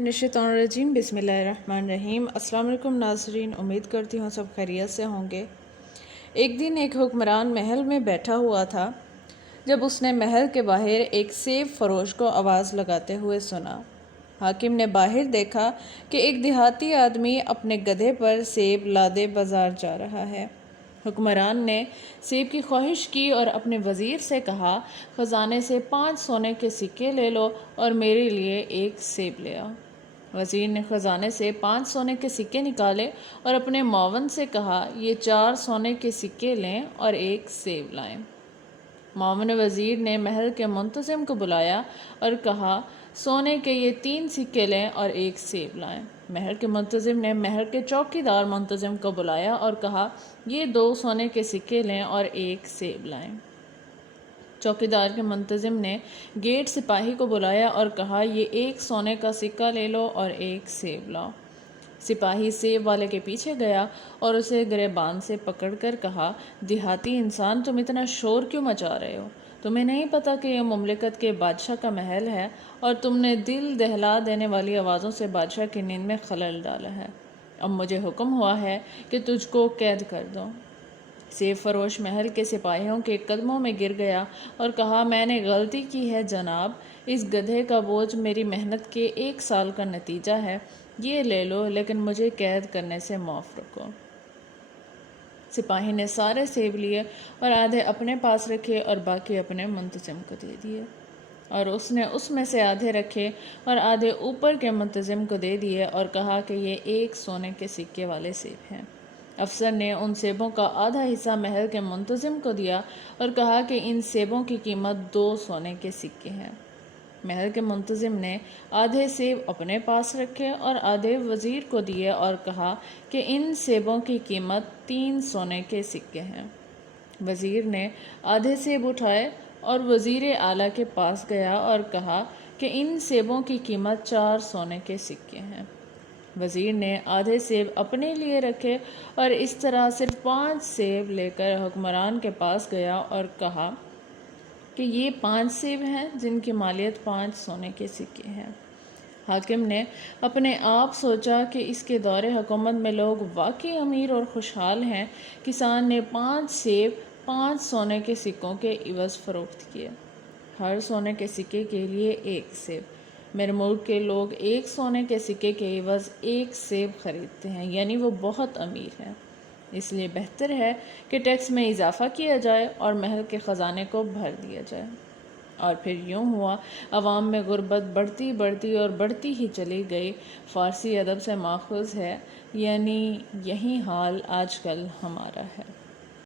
मिनश्शैतानिर्रजीम बिस्मिल्लाहिर्रहमानिर्रहीम। अस्सलाम वालेकुम नाज़रीन, उम्मीद करती हूँ सब खैरियत से होंगे। एक दिन एक हुक्मरान महल में बैठा हुआ था जब उसने महल के बाहर एक सेब फरोश को आवाज़ लगाते हुए सुना। हाकिम ने बाहर देखा कि एक देहाती आदमी अपने गधे पर सेब लादे बाजार जा रहा है। हुक्मरान ने सेब की ख्वाहिश की और अपने वज़ीर से कहा, ख़जाने से 5 सोने के सिक्के ले लो और मेरे लिए एक सेब ले आओ। वज़ीर ने ख़जाने से 5 सोने के सिक्के निकाले और अपने मावन से कहा, ये 4 सोने के सिक्के लें और एक सेब लाएं। मावन वज़ीर ने महल के मुंतज़िम को बुलाया और कहा, सोने के ये 3 सिक्के लें और एक सेब लाएं। महल के मुंतज़िम ने महल के चौकीदार मुंतज़िम को बुलाया और कहा, ये 2 सोने के सिक्के लें और एक सेब लाएं। चौकीदार के मुंतज़िम ने गेट सिपाही को बुलाया और कहा, ये 1 सोने का सिक्का ले लो और एक सेब लाओ। सिपाही सेब वाले के पीछे गया और उसे गिरेबान से पकड़कर कहा, देहाती इंसान, तुम इतना शोर क्यों मचा रहे हो? तुम्हें नहीं पता कि यह मुमलिकत के बादशाह का महल है और तुमने दिल दहला देने वाली आवाज़ों से बादशाह की नींद में खलल डाला है। अब मुझे हुक्म हुआ है कि तुझको कैद कर दूं। सेब फरोश महल के सिपाहियों के कदमों में गिर गया और कहा, मैंने गलती की है जनाब, इस गधे का बोझ मेरी मेहनत के 1 साल का नतीजा है। ये ले लो, लेकिन मुझे कैद करने से माफ़ रखो। सिपाही ने सारे सेब लिए और आधे अपने पास रखे और बाकी अपने मुंतज़िम को दे दिए, और उसने उसमें से आधे रखे और आधे ऊपर के मुंतज़िम को दे दिए और कहा कि ये 1 सोने के सिक्के वाले सेब हैं। अफसर ने उन सेबों का आधा हिस्सा महल के मुंतज़िम को दिया और कहा कि इन सेबों की कीमत 2 सोने के सिक्के हैं। महल के मुंतज़िम ने आधे सेब अपने पास रखे और आधे वज़ीर को दिए और कहा कि इन सेबों की कीमत 3 सोने के सिक्के हैं। वज़ीर ने आधे सेब उठाए और वज़ीर आला के पास गया और कहा कि इन सेबों की कीमत 4 सोने के सिक्के हैं। वज़ीर ने आधे सेब अपने लिए रखे और इस तरह सिर्फ 5 सेब लेकर हुक्मरान के पास गया और कहा कि ये 5 सेब हैं जिनकी मालियत 5 सोने के सिक्के हैं। हाकिम ने अपने आप सोचा कि इसके दौरे हुकूमत में लोग वाकई अमीर और खुशहाल हैं। किसान ने 5 सेब 5 सोने के सिक्कों के इवज़ फ़रोख्त किए। हर सोने के सिक्के के लिए 1 सेब। मेरे मुल्क के लोग 1 सोने के सिक्के के इवज़ 1 सेब ख़रीदते हैं, यानी वो बहुत अमीर हैं। इसलिए बेहतर है कि टैक्स में इजाफ़ा किया जाए और महल के ख़जाने को भर दिया जाए। और फिर यूँ हुआ, अवाम में गुर्बत बढ़ती बढ़ती और बढ़ती ही चली गई। फ़ारसी अदब से माख़ूज़ है, यानी यही हाल आजकल हमारा है।